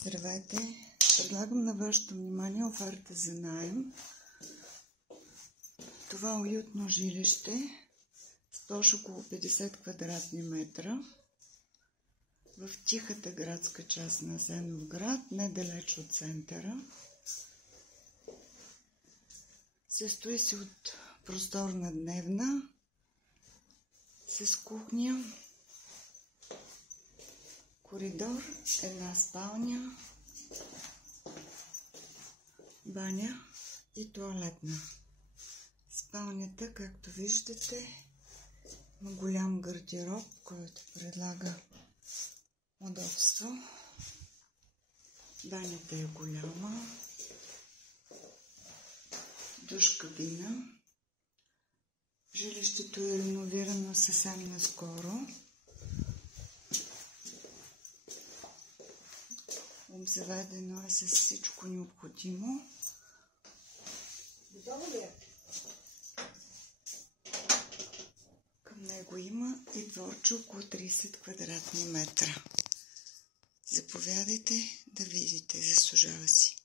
Здравейте! Предлагам на вашето внимание оферта за наем. Това уютно жилище с площ около 50 квадратни метра в тихата градска част на Асеновград, недалеч от центъра. Състои се от просторна дневна с кухня, коридор, една спалня, баня и тоалетна. Спалнята, както виждате, има голям гардероб, който предлага удобство. Банята е голяма, душ кабина. Жилището е реновирано съвсем наскоро. Обзаведено е с всичко необходимо. Към него има и дворче около 30 квадратни метра. Заповядайте да видите, заслужава си.